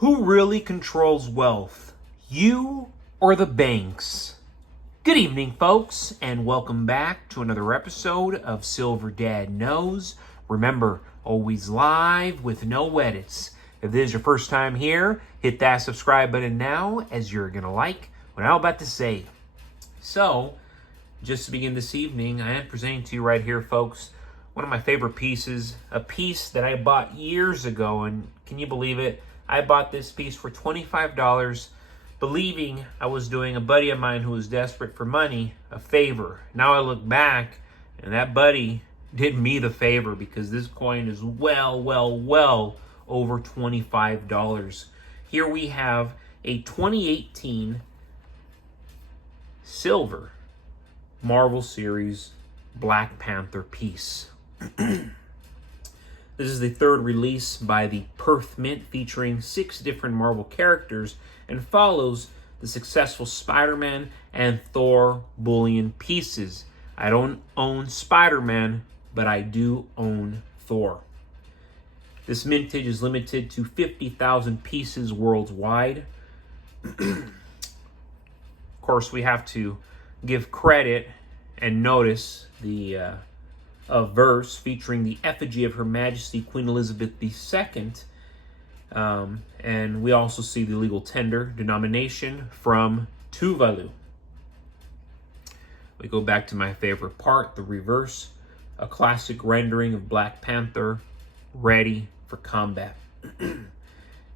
Who really controls wealth? You or the banks? Good evening, folks, and welcome back to another episode of Silver Dad Knows. Remember, always live with no edits. If this is your first time here, hit that subscribe button now, as you're going to like what I'm about to say. So, just to begin this evening, I am presenting to you right here, folks, one of my favorite pieces, a piece that I bought years ago, and can you believe it? I bought this piece for $25, believing I was doing a buddy of mine who was desperate for money a favor. Now I look back, and that buddy did me the favor because this coin is well over $25. Here we have a 2018 silver Marvel Series Black Panther piece. This is the third release by the Perth Mint, featuring 6 different Marvel characters, and follows the successful Spider-Man and Thor bullion pieces. I don't own Spider-Man, but I do own Thor. This mintage is limited to 50,000 pieces worldwide. Of course, we have to give credit and notice the a verse featuring the effigy of Her Majesty Queen Elizabeth II. And we also see the legal tender denomination from Tuvalu. We go back to my favorite part, the reverse, a classic rendering of Black Panther ready for combat.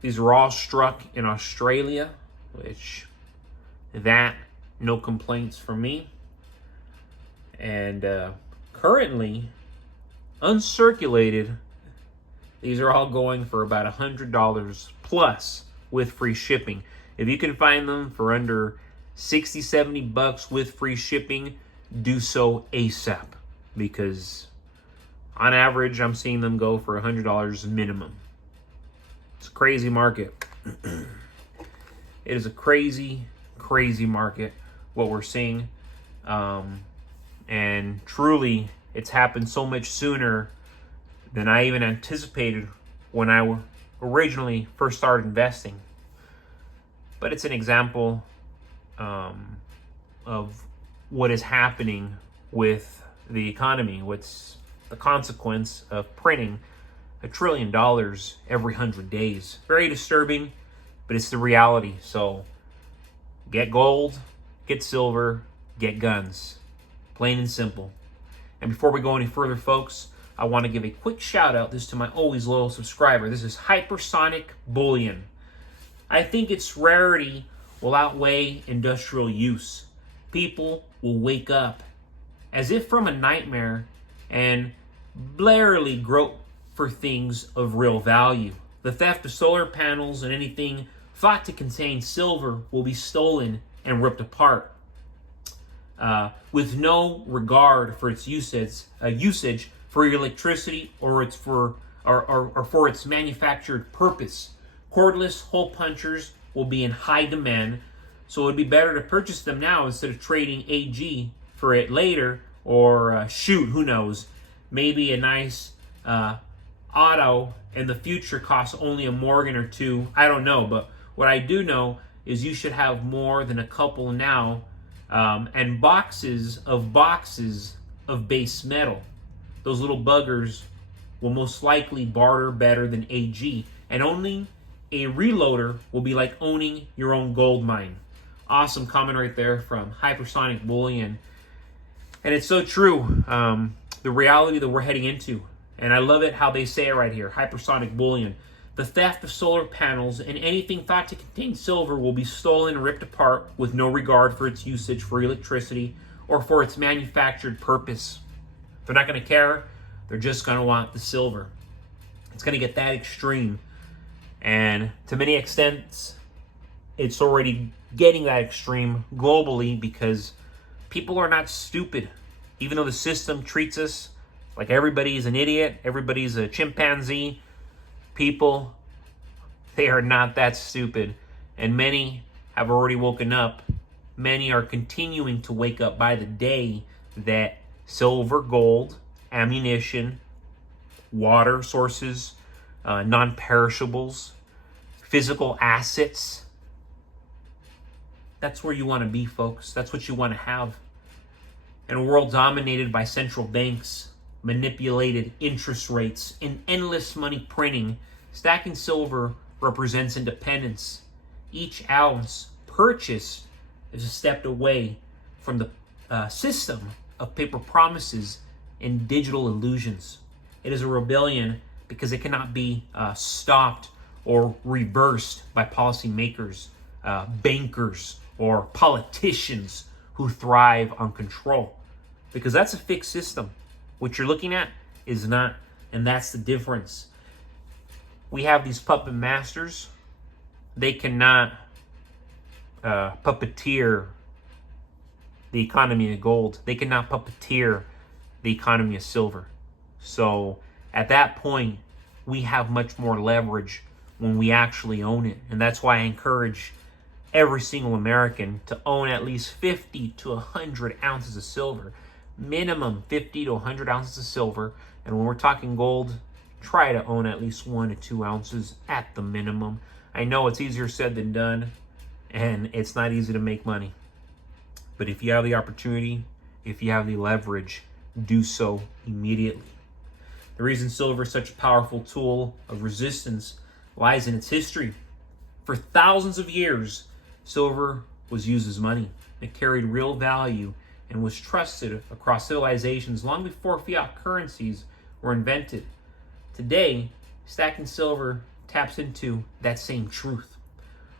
These were all struck in Australia, which no complaints from me. And currently, uncirculated, these are all going for about $100 plus with free shipping. If you can find them for under 60, 70 bucks with free shipping, do so ASAP. Because on average, I'm seeing them go for $100 minimum. It's a crazy market. It is a crazy market, what we're seeing. And truly, it's happened so much sooner than I even anticipated when I originally first started investing. But it's an example of what is happening with the economy. What's the consequence of printing $1 trillion every 100 days? Very disturbing, but it's the reality. So get gold, get silver, get guns. Plain and simple. And before we go any further, folks, I want to give a quick shout out this to my always loyal subscriber. This is Hypersonic Bullion. I think its rarity will outweigh industrial use. People will wake up as if from a nightmare and blarely grope for things of real value. The theft of solar panels and anything thought to contain silver will be stolen and ripped apart. With no regard for its usage for electricity or for its manufactured purpose. Cordless hole punchers will be in high demand, so it would be better to purchase them now instead of trading AG for it later, or who knows, maybe a nice auto in the future costs only a Morgan or two. I don't know, but what I do know is you should have more than a couple now. And boxes of base metal. Those little buggers will most likely barter better than AG. And owning a reloader will be like owning your own gold mine. Awesome comment right there from Hypersonic Bullion. And it's so true. The reality that we're heading into. And I love it how they say it right here. Hypersonic Bullion. The theft of solar panels and anything thought to contain silver will be stolen and ripped apart with no regard for its usage for electricity or for its manufactured purpose. They're not going to care. They're just going to want the silver. It's going to get that extreme. And to many extents, it's already getting that extreme globally because people are not stupid. Even though the system treats us like everybody's an idiot, everybody's a chimpanzee, people, they are not that stupid. And many have already woken up. Many are continuing to wake up by the day that silver, gold, ammunition, water sources, non-perishables, physical assets. That's where you want to be, folks. That's what you want to have. In a world dominated by central banks, manipulated interest rates, and endless money printing, stacking silver represents independence. Each ounce purchased is a step away from the system of paper promises and digital illusions. It is a rebellion because it cannot be stopped or reversed by policymakers, bankers, or politicians who thrive on control. Because that's a fixed system. What you're looking at is not, and that's the difference. We have these puppet masters. They cannot puppeteer the economy of gold. They cannot puppeteer the economy of silver. So at that point, we have much more leverage when we actually own it. And that's why I encourage every single American to own at least 50 to 100 ounces of silver. Minimum 50 to 100 ounces of silver. And when we're talking gold, try to own at least 1 to 2 ounces at the minimum. I know it's easier said than done, and it's not easy to make money. But if you have the opportunity, if you have the leverage, do so immediately. The reason silver is such a powerful tool of resistance lies in its history. For thousands of years, silver was used as money. It carried real value and was trusted across civilizations long before fiat currencies were invented. Today, stacking silver taps into that same truth.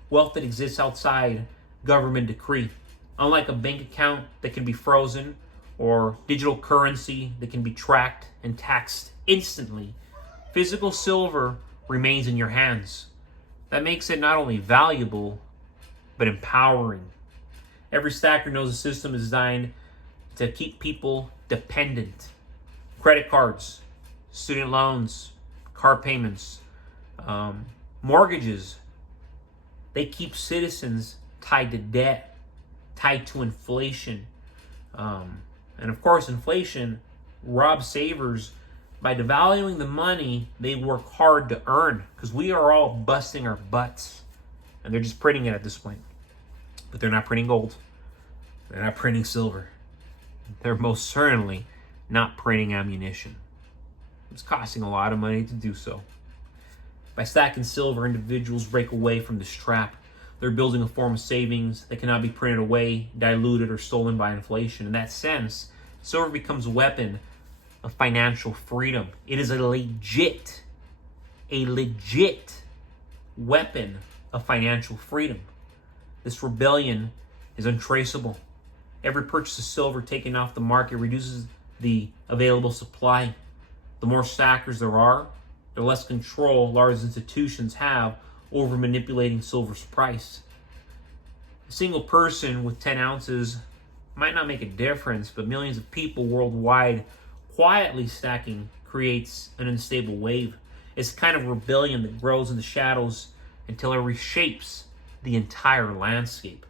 Wealth that exists outside government decree. Unlike a bank account that can be frozen or digital currency that can be tracked and taxed instantly, physical silver remains in your hands. That makes it not only valuable, but empowering. Every stacker knows the system is designed to keep people dependent. Credit cards, student loans, car payments, mortgages, they keep citizens tied to debt, tied to inflation. And of course, inflation robs savers by devaluing the money they work hard to earn, because we are all busting our butts. And they're just printing it at this point. But they're not printing gold. They're not printing silver. They're most certainly not printing ammunition. It's costing a lot of money to do so. By stacking silver, individuals break away from this trap. They're building a form of savings that cannot be printed away, diluted, or stolen by inflation. In that sense, silver becomes a weapon of financial freedom. It is a legit weapon of financial freedom. This rebellion is untraceable. Every purchase of silver taken off the market reduces the available supply. The more stackers there are, the less control large institutions have over manipulating silver's price. A single person with 10 ounces might not make a difference, but millions of people worldwide quietly stacking creates an unstable wave. It's a kind of rebellion that grows in the shadows until it reshapes the entire landscape.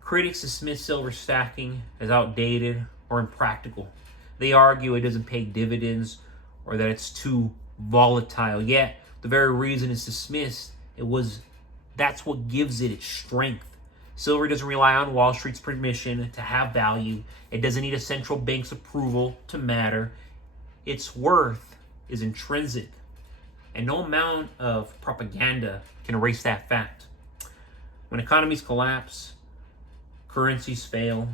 Critics dismiss silver stacking as outdated or impractical. They argue it doesn't pay dividends or that it's too volatile. Yet, the very reason it's dismissed, that's what gives it its strength. Silver doesn't rely on Wall Street's permission to have value. It doesn't need a central bank's approval to matter. Its worth is intrinsic, and no amount of propaganda can erase that fact. When economies collapse, currencies fail,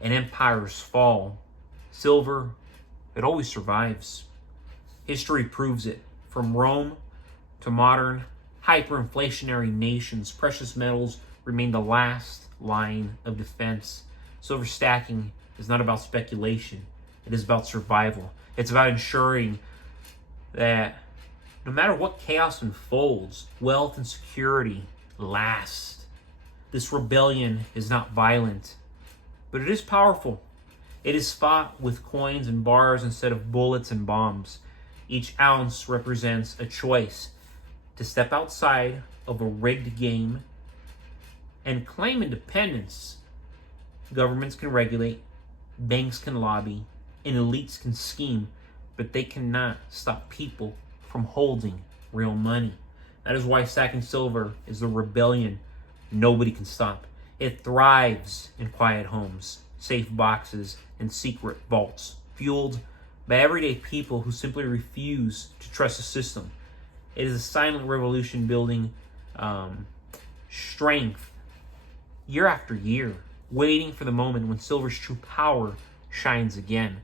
and empires fall, silver, it always survives. History proves it. From Rome to modern hyperinflationary nations, precious metals remain the last line of defense. Silver stacking is not about speculation. It is about survival. It's about ensuring that no matter what chaos unfolds, wealth and security last. This rebellion is not violent, but it is powerful. It is fought with coins and bars instead of bullets and bombs. Each ounce represents a choice to step outside of a rigged game and claim independence. Governments can regulate, banks can lobby, and elites can scheme, but they cannot stop people from holding real money. That is why stacking silver is the rebellion nobody can stop. It thrives in quiet homes, safe boxes, and secret vaults, fueled by everyday people who simply refuse to trust the system. It is a silent revolution building strength year after year, waiting for the moment when silver's true power shines again.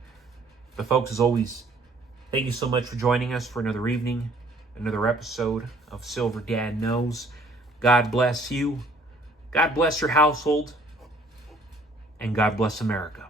But folks, as always, thank you so much for joining us for another evening, another episode of Silver Dad Knows. God bless you. God bless your household. And God bless America.